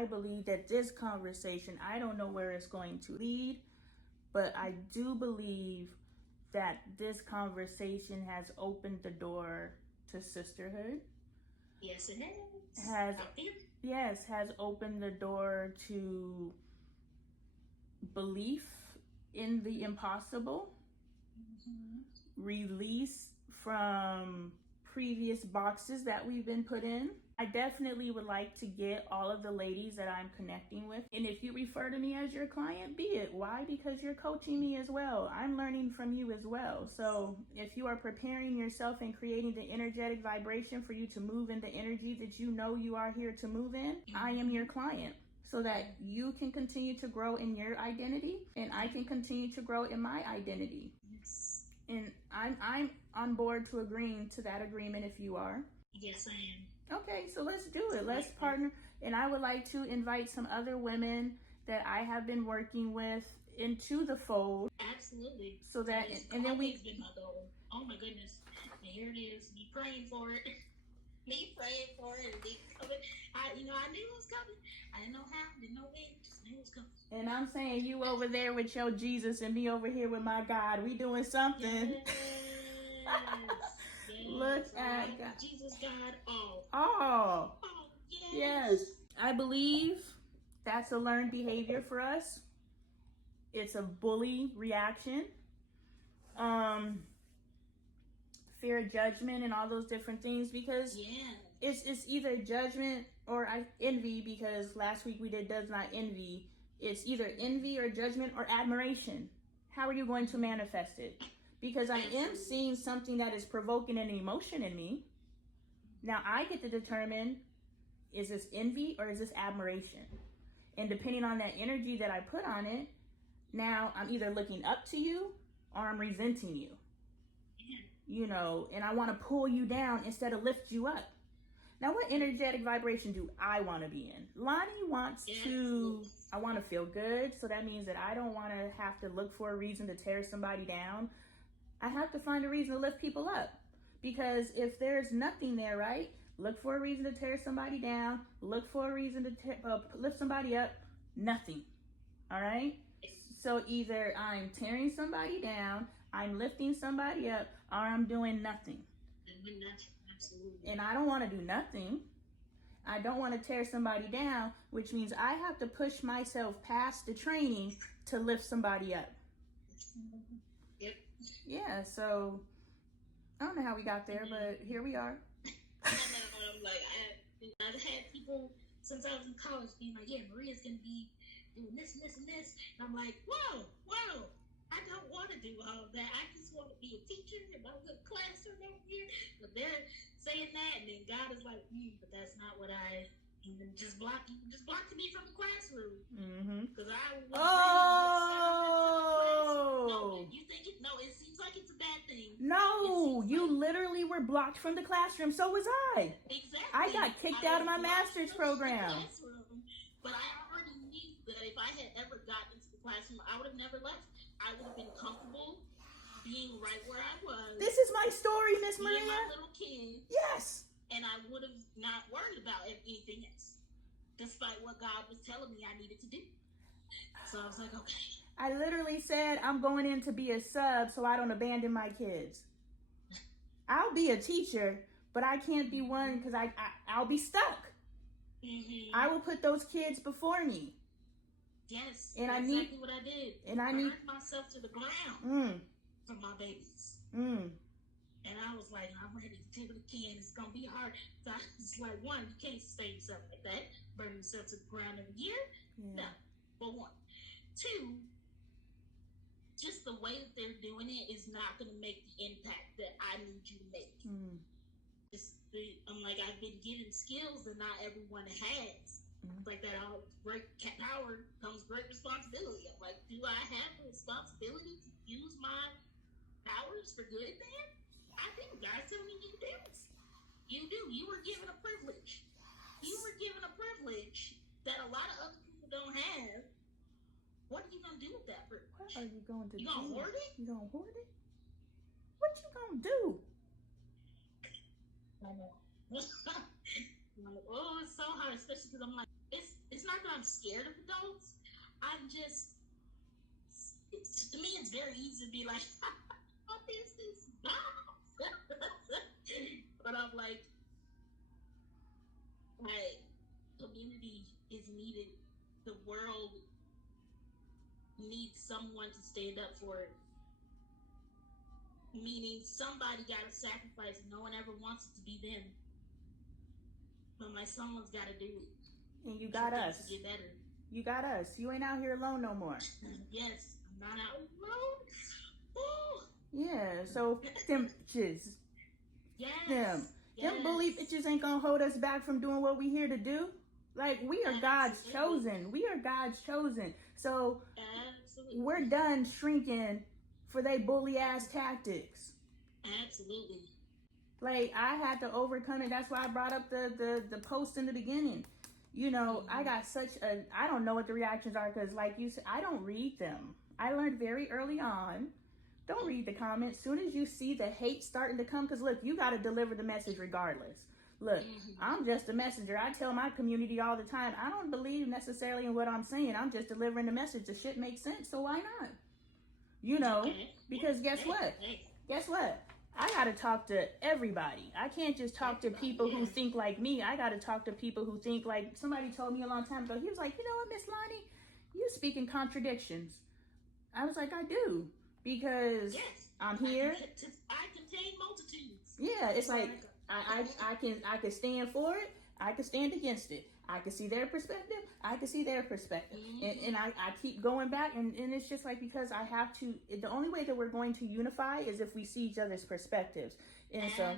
I believe that this conversation, I don't know where it's going to lead, but I do believe that this conversation has opened the door to sisterhood. Yes, it has. Has opened the door to belief in the impossible, release from previous boxes that we've been put in. I definitely would like to get all of the ladies that I'm connecting with. And if you refer to me as your client, be it. Why? Because you're coaching me as well. I'm learning from you as well. So if you are preparing yourself and creating the energetic vibration for you to move in the energy that you know you are here to move in, I am your client. So that you can continue to grow in your identity and I can continue to grow in my identity. Yes. And I'm on board to agreeing to that agreement if you are. Yes, I am. Okay, so let's do it. Let's partner. And I would like to invite some other women that I have been working with into the fold. Absolutely. So that, and then we. Been my goal. Oh my goodness. And here it is. Me praying for it. Me praying for it. And coming. I knew it was coming. I didn't know how. Didn't know when. Just knew it was coming. And I'm saying you over there with your Jesus and me over here with my God. We doing something. Yes. Yes. Look at God. Jesus, God, all. Oh. Oh, yes. Yes. I believe that's a learned behavior for us. It's a bully reaction. Fear of judgment and all those different things, because it's either judgment or envy, because last week we did does not envy. It's either envy or judgment or admiration. How are you going to manifest it? Because I am seeing something that is provoking an emotion in me. Now I get to determine, is this envy or is this admiration? And depending on that energy that I put on it, now I'm either looking up to you or I'm resenting you. And I want to pull you down instead of lift you up. Now, what energetic vibration do I want to be in? Lonnie wants I want to feel good. So that means that I don't want to have to look for a reason to tear somebody down. I have to find a reason to lift people up. Because if there's nothing there, right? Look for a reason to tear somebody down. Look for a reason to lift somebody up. Nothing. All right? So either I'm tearing somebody down, I'm lifting somebody up, or I'm doing nothing. Absolutely. And I don't want to do nothing. I don't want to tear somebody down, which means I have to push myself past the training to lift somebody up. Yep. Yeah, so I don't know how we got there, but here we are. I'm like, I've had people since I was in college being like, yeah, Maria's going to be doing this and this and this. And I'm like, whoa, I don't want to do all of that. I just want to be a teacher in my good classroom over here. But they're saying that, and then God is like, but that's not what I even just blocking me from the classroom. Because I was No, you think it? No, it seems like it's a bad thing. No, you literally were blocked from the classroom. So was I. Exactly. I got kicked out of my master's program. But I already knew that if I had ever gotten into the classroom, I would have never left. I would have been comfortable being right where I was. This is my story, Miss Maria. My little kid. Yes. And I would have not worried about anything else, despite what God was telling me I needed to do. So I was like, okay. I literally said I'm going in to be a sub so I don't abandon my kids. I'll be a teacher, but I can't be one because I'll be stuck. I will put those kids before me. Yes, and that's exactly what I did. And I burned myself to the ground for my babies. And I was like, I'm ready to take it again. It's going to be hard. So I was like, one, you can't sustain yourself like that. Burn yourself to the ground every year. No, but one. Two, just the way that they're doing it is not going to make the impact that I need you to make. I'm like, I've been given skills that not everyone has. Like that, great power comes great responsibility. I'm like, do I have the responsibility to use my powers for good, man? I think God's telling me you do. You do. You were given a privilege. You were given a privilege that a lot of other people don't have. What are you going to do with that privilege? What are you going to do? You going to hoard it? You going to hoard it? What you going to do? I know. I'm like, oh, it's so hard, especially because I'm like, it's not scared of adults. I'm just, to me, it's very easy to be like, my business. But I'm like, community is needed. The world needs someone to stand up for it. Meaning somebody got to sacrifice. No one ever wants it to be them. But like someone's got to do it. And you got us. To get better. You got us. You ain't out here alone no more. Yes, I'm not out alone. Ooh. Yeah, so them bitches. Yes. Them bully bitches ain't gonna hold us back from doing what we here to do. Like, we are God's chosen. We are God's chosen. So we're done shrinking for they bully ass tactics. Absolutely. Like, I had to overcome it. That's why I brought up the post in the beginning. You know, I got I don't know what the reactions are, because like you said, I don't read them. I learned very early on, don't read the comments. Soon as you see the hate starting to come, because look, you got to deliver the message regardless. Look, I'm just a messenger. I tell my community all the time, I don't believe necessarily in what I'm saying. I'm just delivering the message. The shit makes sense, so why not? You know, because guess what? Guess what? I got to talk to everybody. I can't just talk to people who think like me. I got to talk to people who think like, somebody told me a long time ago, he was like, you know what, Miss Lonnie, you speak in contradictions. I was like, I do, because I'm here. I contain multitudes. Yeah, it's like, I can stand for it. I can stand against it. I can see their perspective. I can see their perspective. And I keep going back. And it's just like, because I have to, the only way that we're going to unify is if we see each other's perspectives. And so